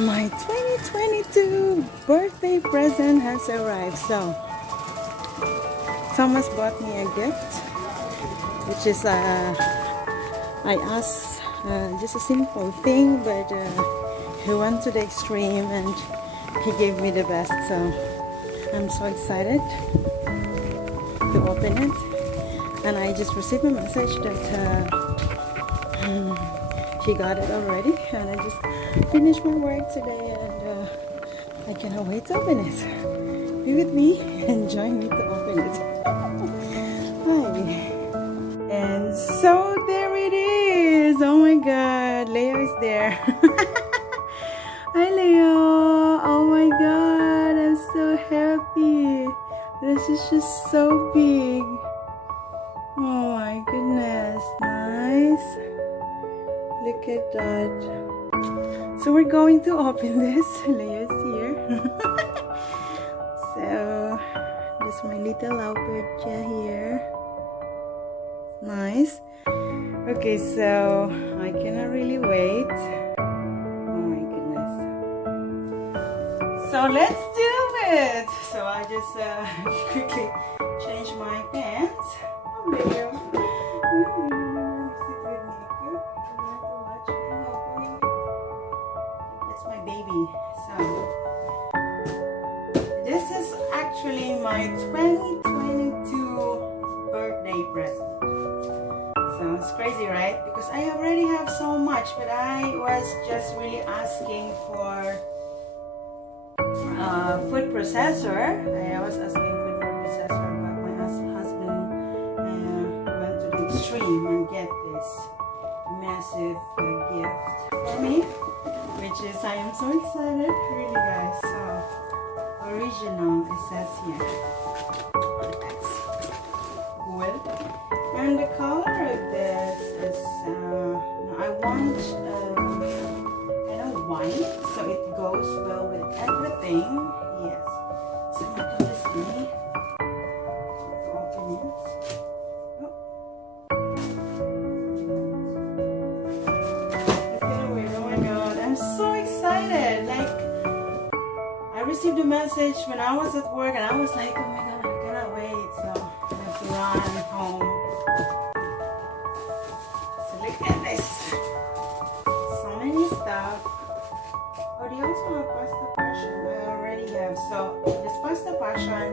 My 2022 birthday present has arrived. So Thomas bought me a gift, which is I asked just a simple thing, but he went to the extreme and he gave me the best. So I'm so excited to open it, and I just received a message that he got it already, and I just finished my work today, and I cannot wait to open it. Be with me and join me to open it. Hi. And so there it is. Oh my god, Leo is there. Hi Leo. Oh my god, I'm so happy. This is just so big. Oh my goodness, nice. Look at that. So we're going to open this. Leo's here. So this is my little lovebird here. Nice. Okay, so I cannot really wait. Oh my goodness. So let's do it. So I just quickly change my pants. Oh, Leo. That's my baby. So this is actually my 2022 birthday present. Sounds crazy, right? Because I already have so much, but I was just really asking for food processor. I was asking for food processor, but my husband went to the extreme and get this massive gift for me, which is, I am so excited, really guys. So original, it says here. That's cool. And the color of this is, I want kind of white, so it goes well with everything. Yes. So look at this thing. Open it. Oh. Look at it. Oh my god, I'm so excited. Like, I received a message when I was at work, and I was like, oh my god, I cannot wait. So I have to run home. Look at this. So many stuff. Oh, they also have pasta passion. I already have. So this pasta passion,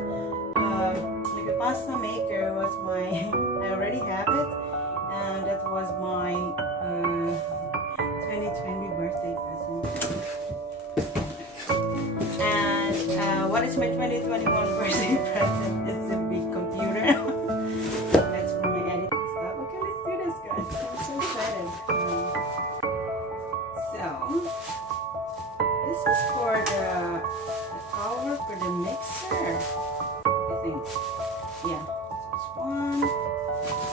like a pasta maker was my, I already have it. And that was my 2020 birthday present. And what is my 2021 birthday present? It's a big computer. That's for my editing stuff. Okay, let's do this, guys. I'm so excited. So this is for the cover for the mixer, I think. Yeah, this one.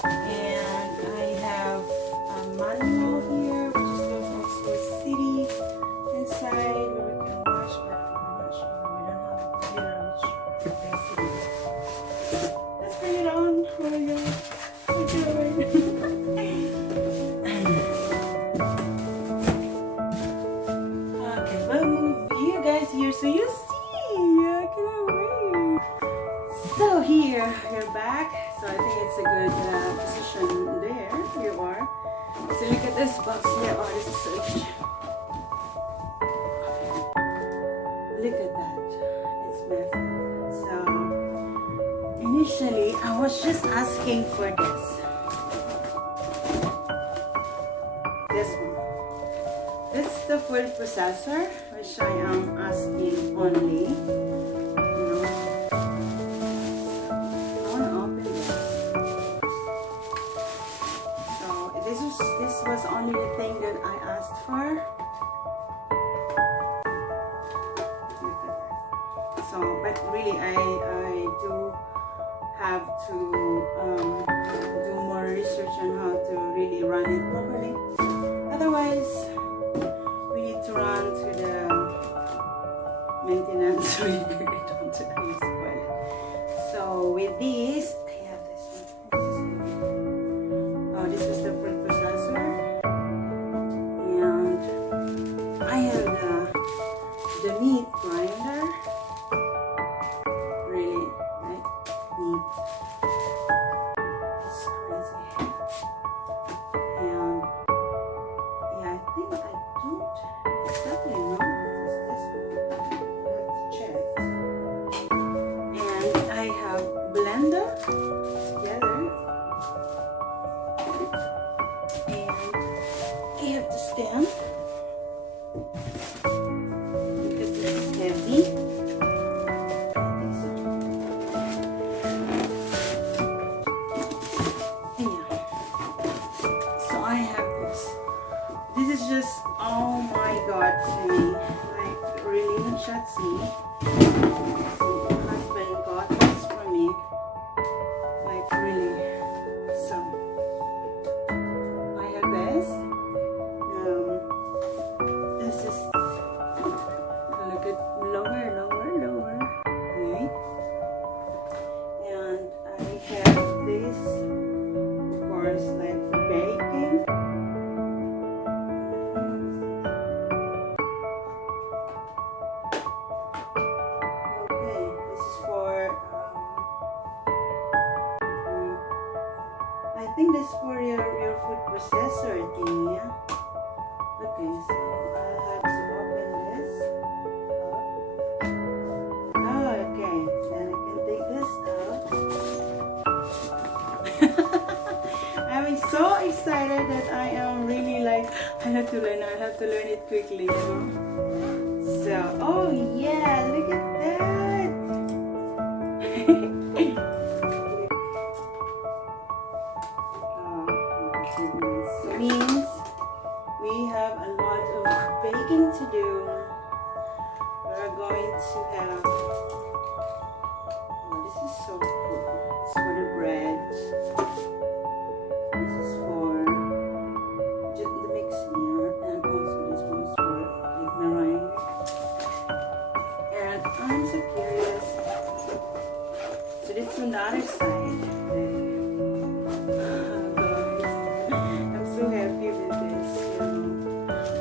And I have a manual here, which is also a CD inside where we can watch, but I'm not sure. We don't have a computer which has CD. Let's bring it on. Oh my god. I can't wait. Okay, we'll move you guys here so you see. I cannot wait. So here, you're back. So I think it's a good position there. You are. So look at this box here. Oh, this is so huge. Look at that. It's massive. So initially, I was just asking for this. This one. This is the food processor, which I am asking only. You know. I want to open this. So this was only the thing that I asked for. Look at that. So, but really, I do have to do more research on how to really run it properly. Otherwise, we need to run to the maintenance so you can get onto the spoil it. So with these, I have this one. Oh, this is the food processor, and I have the because it's heavy. This is just, oh my god, to me, like really shocks me. So my husband got this for me, like really. So I have this. This is, look at lower, right? And I have this, of course, like for baking. I think that's for your food processor thing, yeah? Okay, so I have to open this up. Oh, okay, then I can take this out. I'm so excited that I am really like, I have to learn it quickly, you know? So, oh yeah, look at that! Means we have a lot of baking to do. We're going to have, oh, this is so cool. It's for the bread. This is for just the mix here, and also this one's for like meringue. And I'm so curious. So this is on the other side.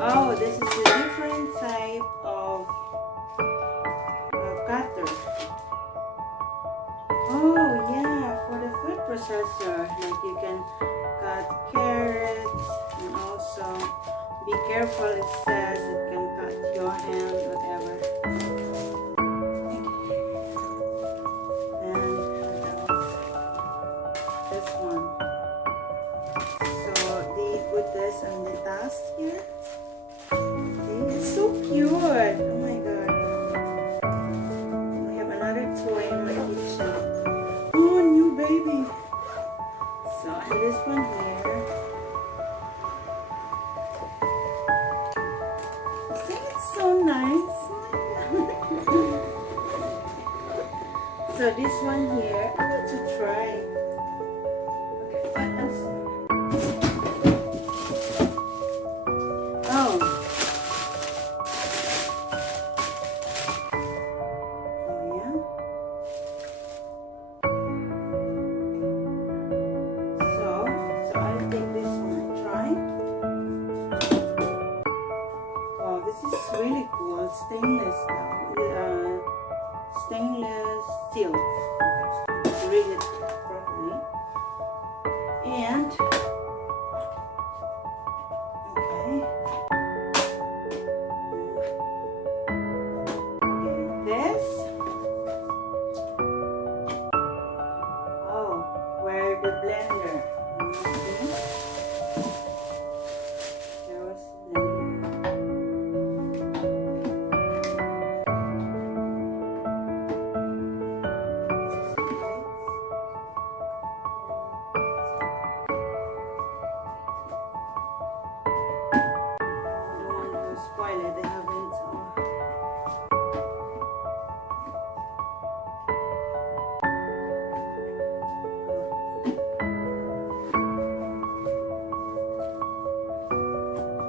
Oh, this is a different type of cutter. Oh yeah, for the food processor, like you can cut carrots, and also be careful, it says it can cut your hand, whatever. And what else? This one. So they put this on the task here. It's so cute. Oh my god. We have another toy in my kitchen. Oh, new baby. So I have this one here. See, it's so nice. So this one here, I want to try. Okay, what else? Really cool, stainless stainless steel. Okay. Read it properly. And okay, this. Oh, where the blender. They haven't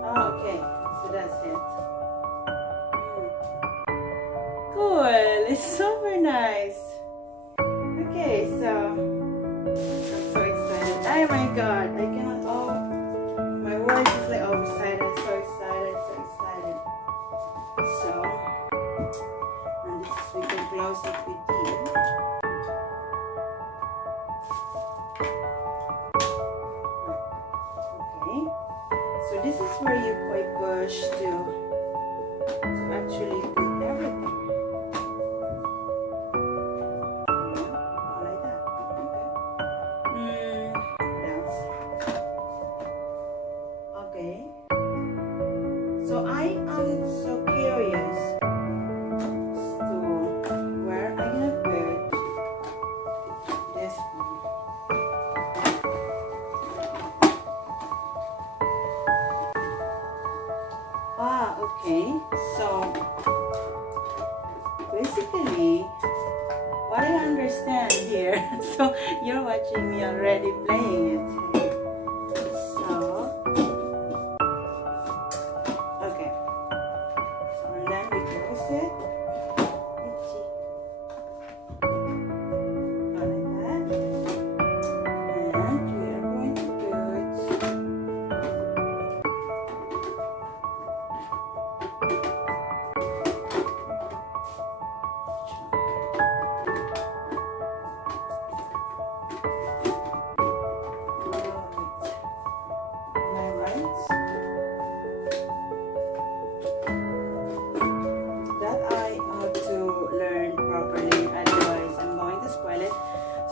oh, okay, so that's it. Cool, it's super nice. Okay, so I'm so excited. Oh my god, I cannot, oh, my voice is like overexcited. So excited. So, and this is, we can close it with tea. Okay, so this is where you push to actually put everything. Oh, like that. Okay. What else? Okay. So I am so curious as to where I'm gonna put this one. Okay, so basically what I understand here, so you're watching me already playing it. So, okay. So, and then we close it. Like that. And we are going to put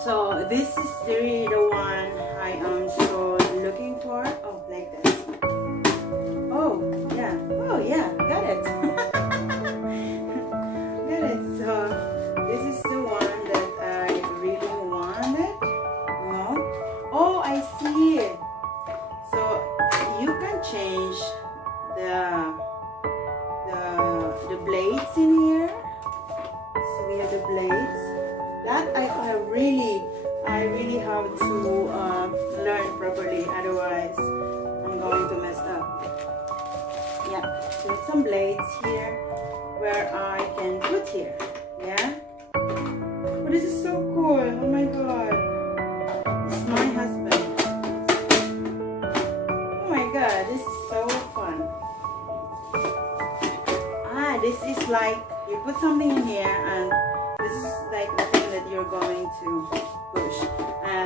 so this is really the one I am so looking for. Oh, like this. Oh yeah, got it. Got it. So this is the one that I really wanted. No? Oh, I see it. So you can change the blades in here. So we have the blades. That I really have to learn properly, otherwise I'm going to mess up. Yeah, so some blades here where I can put here. Yeah. Oh, this is so cool. Oh my god. This is my husband. Oh my god, this is so fun. This is like you put something in here and this is like the thing that you're going to push,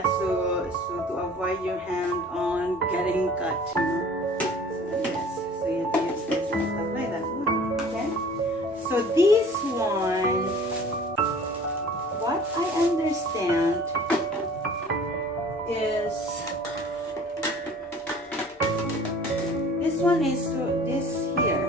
so to avoid your hand on getting cut, you know. So yes, so you have to use this and stuff like that. Okay. So this one, what I understand is this one is this here.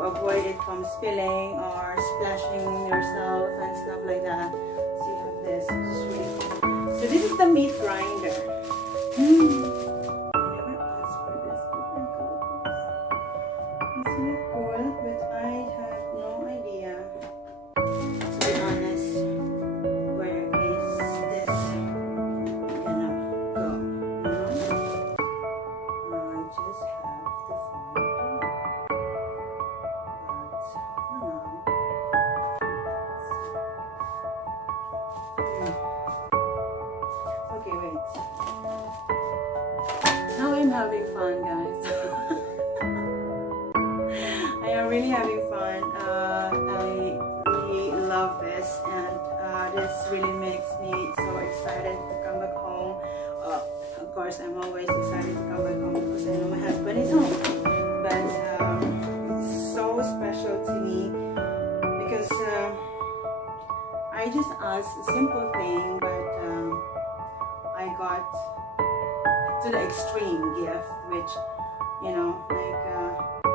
Avoid it from spilling or splashing yourself and stuff like that. So you have this, which is really cool. So this is the meat grinder. I never asked for this, but I got this. It's really cool, but I have no idea, to be honest, where is this gonna go, you know? I just have to find it. Okay, wait. Now I'm having fun, guys. I am really having fun. I really love this, and this really makes me so excited to come back home. Of course, I'm always excited to come back home because I know my husband is home. But it's so special to me because I just asked a simple thing, but I got to the extreme gift, which, you know, like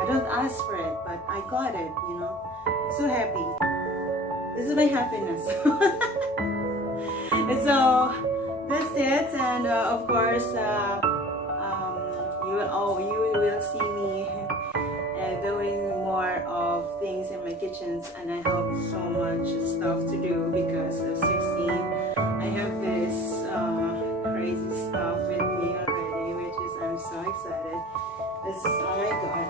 I don't ask for it, but I got it, you know. I'm so happy. This is my happiness. And so that's it, and of course you will see me doing more of things in my kitchens, and I have so much stuff to do because of 16. I have this crazy stuff with me already, which is I'm so excited. This is, oh my god.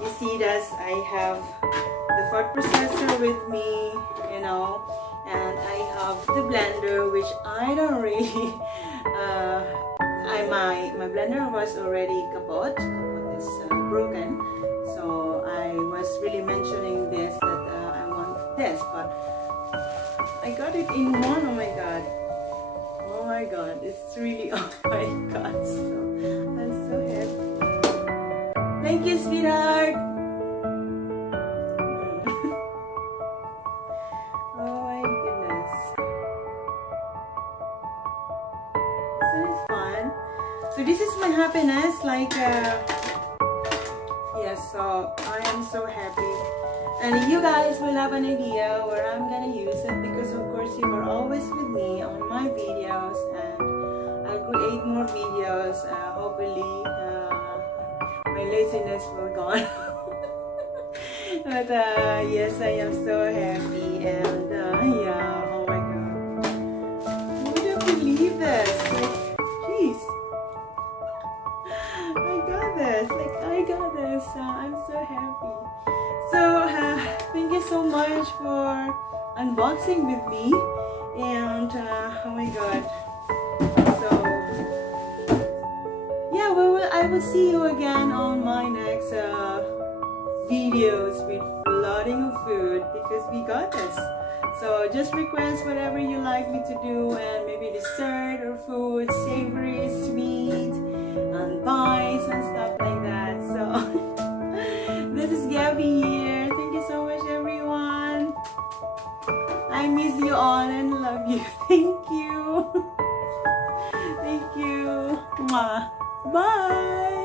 You see this, I have the food processor with me, you know, and I have the blender, which I don't really my blender was already kaput is broken, so I was really mentioning this that I want this, but I got it in one. Oh my god, it's really, oh my god, so I'm so happy. Thank you, sweetheart. Oh my goodness. Isn't it fun? So this is my happiness, like yes, so I am so happy. And you guys will have an idea where I'm gonna use it, because of course you are always with me on my videos, and I'll create more videos. Hopefully my laziness will gone. But yes, I am so happy, and yeah, oh my god, I wouldn't believe this. Like, jeez, I got this. Like, I got this. I'm so happy. So thank you so much for unboxing with me, and oh my god. So yeah, I will see you again on my next videos with flooding of food, because we got this. So just request whatever you like me to do, and maybe dessert or food, savory, sweet, and pies and stuff like that. So this is Gabby here. Thank you so much, everyone. I miss you all and love you. Thank you. Thank you. Mwah. Bye.